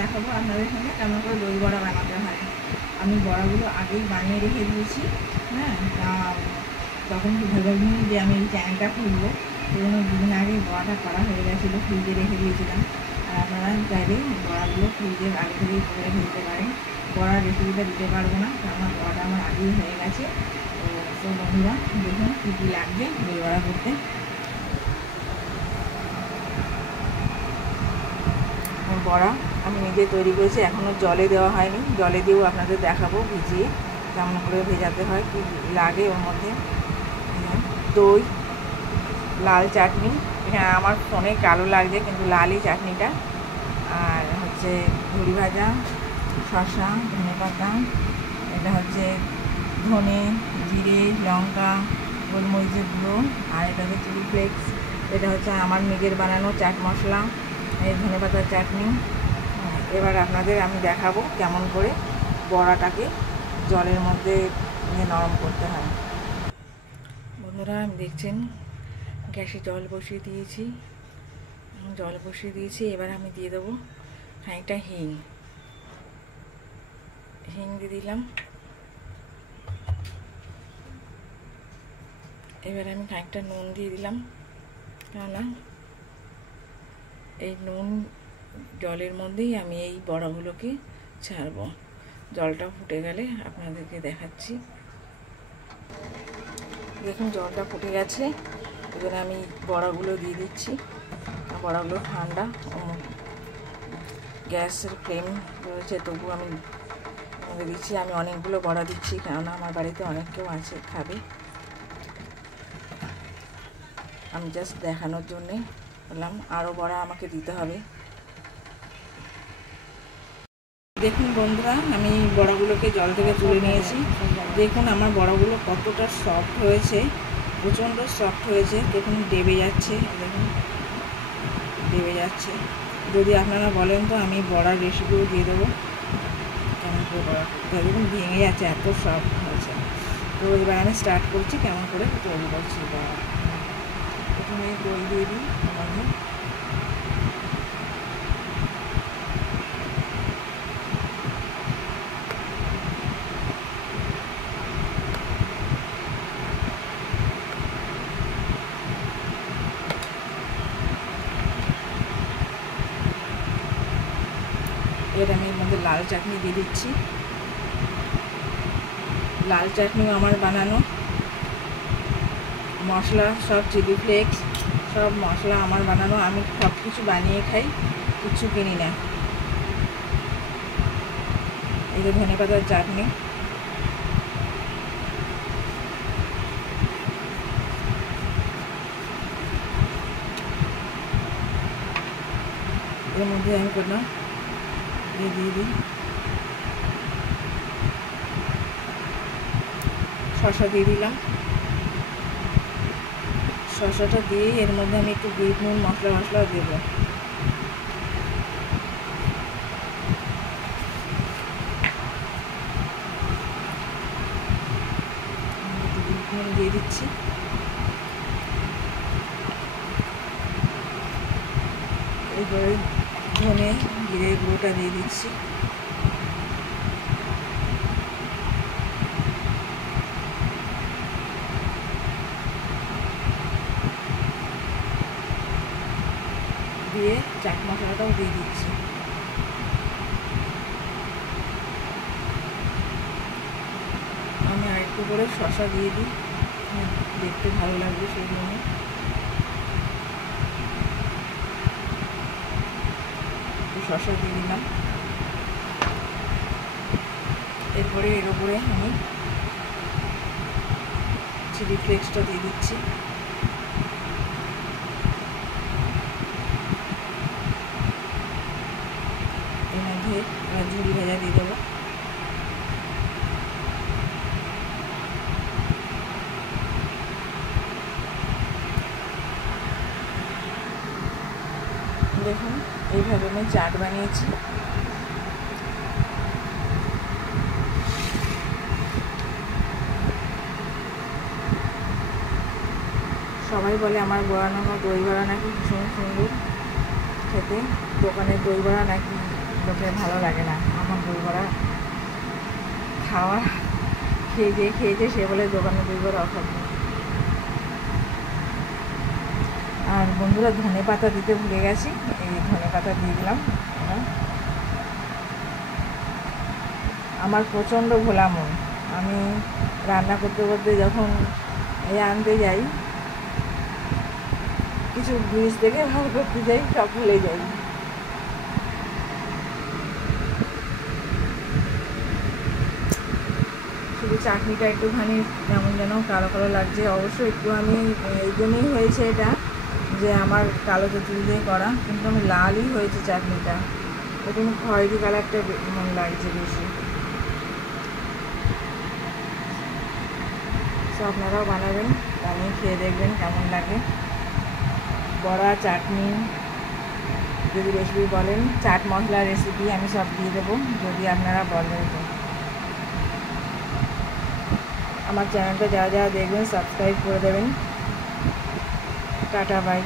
দেখাবো আপনাদের সঙ্গে কেমন করে দই বড়া বানাতে হয়। আমি বড়াগুলো আগেই বানিয়ে রেখে দিয়েছি। হ্যাঁ, তখন কি ভেবেছি যে আমি এই চ্যানেলটা খুলবো, সেজন্য দুদিন আগেই বড়াটা করা হয়ে গেছিলো, ফ্রিজে রেখে দিয়েছিলাম। আর আপনারা চাইলে বড়াগুলো ফ্রিজের আগে থেকেই করে রেখে দিতে পারেন। বড়ার রেসিপিটা দিতে পারবো না, কারণ বড়াটা আমার আগেই হয়ে গেছে। তো বন্ধুরা দেখুন কী কী লাগবে দই বড়া করতে। বড়া আমি নিজে তৈরি করেছি, এখনও জলে দেওয়া হয়নি। জলে দিয়েও আপনাদের দেখাবো ভিজিয়ে কেমন করে ভেজাতে হয়, কী লাগে ওর মধ্যে। দই, লাল চাটনি, হ্যাঁ আমার ফোনে কালো লাগছে কিন্তু লালই চাটনিটা। আর হচ্ছে ঝুড়ি ভাজা, শসা, ধনে পাতা, এটা হচ্ছে ধনে, জিরে, লঙ্কা, গোলমরিচের গুঁড়ো, আর এটা হচ্ছে চিলি ফ্লেক্স। এটা হচ্ছে আমার নিজের বানানো চাট মশলা, এই ধনে পাতার চাটনি। এবার আপনাদের আমি দেখাবো কেমন করে বড়াটাকে জলের মধ্যে নরম করতে হয়। বন্ধুরা আমি দেখছেন গ্যাসে জল বসিয়ে দিয়েছি, এবার আমি দিয়ে দেবো খানিকটা হিং দিয়ে দিলাম। এবার আমি খানিকটা নুন দিয়ে দিলাম, কেননা এই নুন জলের মধ্যেই আমি এই বড়াগুলোকে ছাড়বো। জলটা ফুটে গেলে আপনাদেরকে দেখাচ্ছি। দেখুন জলটা ফুটে গেছে, এবার আমি বড়াগুলো দিয়ে দিচ্ছি। বড়াগুলো ঠান্ডা, গ্যাসের ফ্লেম রয়েছে তবু আমি দিচ্ছি। আমি অনেকগুলো বড়া দিচ্ছি, কেননা আমার বাড়িতে অনেক কেউ আছে খাবে। আমি জাস্ট দেখানোর জন্যে বললাম, আরও বড়া আমাকে দিতে হবে। দেখুন বন্ধুরা আমি বড়াগুলোকে জল থেকে তুলে নিয়েছি। দেখুন আমার বড়াগুলো কতটা সফট হয়েছে, প্রচণ্ড সফট হয়েছে। দেখুন দেবে যাচ্ছে, দেখুন দেবে যাচ্ছে। যদি আপনারা বলেন তো আমি বড়ার রেসিপিও দিয়ে দেবো কেমন করে বড়া করতে হয়। দেখুন ভেঙে যাচ্ছে, এত সফট হয়েছে। তো এবার আমি স্টার্ট করছি কেমন করে তৈরি করছি বড়া। প্রথমে দই দিয়ে দিই আমাদের। এর আমি এর মধ্যে লাল চাটনি দিয়ে দিচ্ছি। লাল চাটনিও আমার বানানো মশলা, সব চিলি ফ্লেক্স, সব মশলা আমার বানানো। আমি সব কিছু বানিয়ে খাই, কিছু কিনি না। এই যে ধনে পাতার চাটনি, এর মধ্যে আমি করলাম দিয়ে দিই শসা দিয়ে দিলাম। শসাটা দিয়ে এর মধ্যে আমি একটু বিট নুন মশলা দেবো। একটু বিট নুন দিয়ে দিচ্ছি। এরপরে ধনে জিরে গুঁড়োটা দিয়ে দিচ্ছি। দিয়ে চাট মশলাটাও দিয়ে দিচ্ছি। আমি আরেকটু করে শসা দিয়ে দিই, দেখতে ভালো লাগবে সেই জন্য। একটু শসা দিয়ে দিলাম। এরপরে এর উপরে আমি চিলি ফ্লেক্সটা দিয়ে দিচ্ছি। এর মধ্যে ঝুড়ি ভাজা দিয়ে দেবো। দেখুন এইভাবে আমি চাট বানিয়েছি। সবাই বলে আমার বানানো দই বড়া নাকি ভীষণ সুন্দর খেতে, দোকানের দই বড়া নাকি লোকের ভালো লাগে না আমার দই বড়া খাওয়া। খেয়েছে সে বলে দোকানে দই বড়া অখাদ্য। আর বন্ধুরা ধনে পাতা দিতে ভুলে গেছি, এই ধনে পাতা দিয়ে দিলাম। আমার প্রচণ্ড ভোলা মন, আমি রান্না করতে করতে যখন আনতে যাই কিছু ব্রিজ থেকে ভালো করতে যাই সব ভুলে যাই। শুধু চাটনিটা একটুখানি কেমন যেন কালো কালো লাগছে, অবশ্য একটু আমি এই জন্যই হয়েছে এটা যে আমার কালো তেঁতুল দিয়ে করা, কিন্তু আমি লালই হয়েছে চাটনিটা, একটু খয়েরি কালারটা লাগছে বেশি। তো আপনারাও বানাবেন, বানিয়ে খেয়ে দেখবেন কেমন লাগে। বড়া, চাটনি, যদি রেসিপি বলেন, চাট মশলা রেসিপি আমি সব দিয়ে দেবো যদি আপনারা বলেন। তো আমার চ্যানেলটা যারা যারা দেখবেন সাবস্ক্রাইব করে দেবেন। Tata bye.